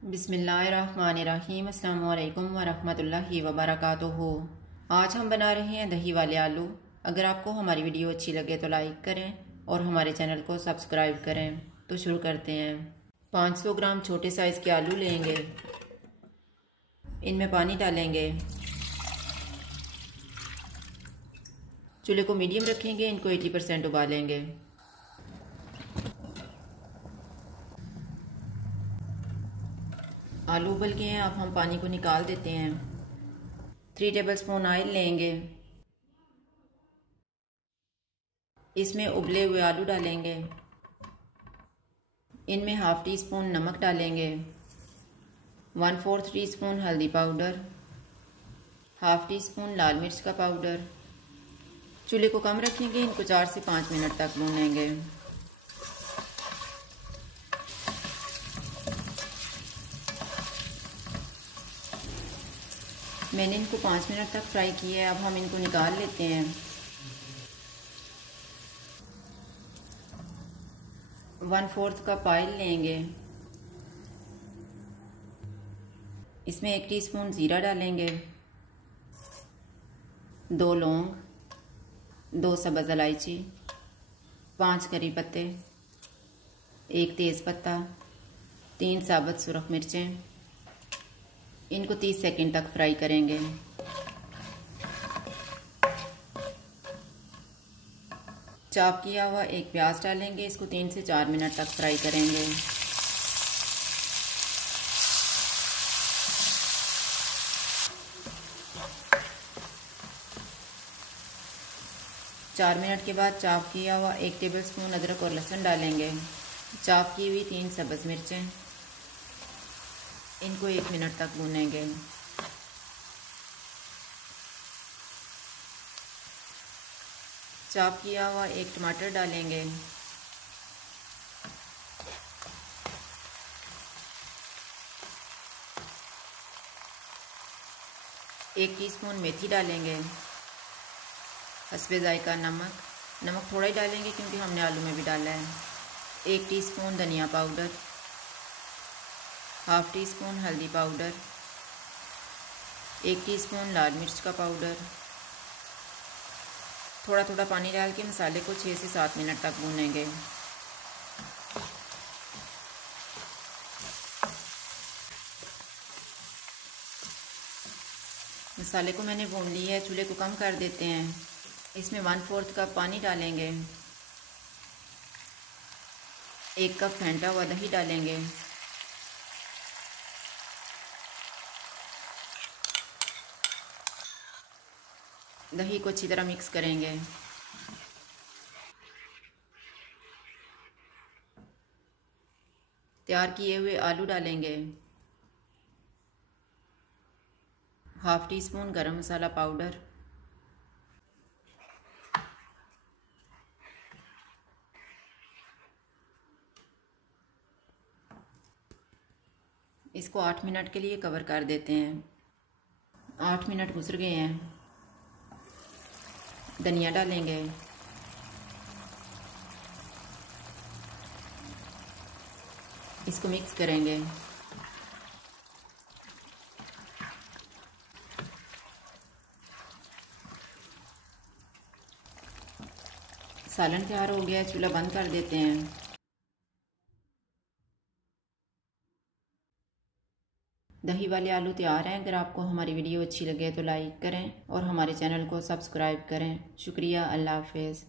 बिस्मिल्लाहिर्रहमानिर्रहीम। अस्सलामु अलैकुम वरहमतुल्लाहि वबरकातुहू। आज हम बना रहे हैं दही वाले आलू। अगर आपको हमारी वीडियो अच्छी लगे तो लाइक करें और हमारे चैनल को सब्सक्राइब करें। तो शुरू करते हैं। 500 ग्राम छोटे साइज़ के आलू लेंगे। इनमें पानी डालेंगे। चूल्हे को मीडियम रखेंगे। इनको 80% उबालेंगे। आलू उबल गए हैं। अब हम पानी को निकाल देते हैं। 3 टेबलस्पून ऑयल लेंगे। इसमें उबले हुए आलू डालेंगे। इनमें हाफ टी स्पून नमक डालेंगे, 1/4 टीस्पून हल्दी पाउडर, हाफ टी स्पून लाल मिर्च का पाउडर। चूल्हे को कम रखेंगे। इनको 4 से 5 मिनट तक भूनेंगे। मैंने इनको 5 मिनट तक फ्राई किया है। अब हम इनको निकाल लेते हैं। 1/4 कप ऑयल लेंगे। इसमें 1 टीस्पून ज़ीरा डालेंगे, 2 लौंग, 2 सब्ज़ इलायची, 5 करी पत्ते, 1 तेज़ पत्ता, 3 साबुत सुरख मिर्चें। इनको 30 सेकंड तक फ्राई करेंगे। चॉप किया हुआ 1 प्याज डालेंगे। इसको 3 से 4 मिनट तक फ्राई करेंगे। चार मिनट के बाद चॉप किया हुआ 1 टेबलस्पून अदरक और लहसुन डालेंगे। चॉप की हुई 3 सब्ज़ मिर्चें। इनको 1 मिनट तक भूनेंगे। चॉप किया हुआ 1 टमाटर डालेंगे। एक टीस्पून मेथी डालेंगे। हस्बे जायका नमक थोड़ा ही डालेंगे क्योंकि हमने आलू में भी डाला है। 1 टीस्पून धनिया पाउडर, हाफ टी स्पून हल्दी पाउडर, 1 टीस्पून लाल मिर्च का पाउडर। थोड़ा थोड़ा पानी डाल के मसाले को 6 से 7 मिनट तक भूनेंगे। मसाले को मैंने भून लिया है। चूल्हे को कम कर देते हैं। इसमें 1/4 कप पानी डालेंगे। 1 कप फेंटा हुआ दही डालेंगे। दही को अच्छी तरह मिक्स करेंगे। तैयार किए हुए आलू डालेंगे। हाफ टी स्पून गरम मसाला पाउडर, इसको 8 मिनट के लिए कवर कर देते हैं। 8 मिनट गुजर गए हैं। धनिया डालेंगे। इसको मिक्स करेंगे। सालन तैयार हो गया है। चूल्हा बंद कर देते हैं। दही वाले आलू तैयार हैं। अगर आपको हमारी वीडियो अच्छी लगे तो लाइक करें और हमारे चैनल को सब्सक्राइब करें। शुक्रिया। अल्लाह हाफ़िज़।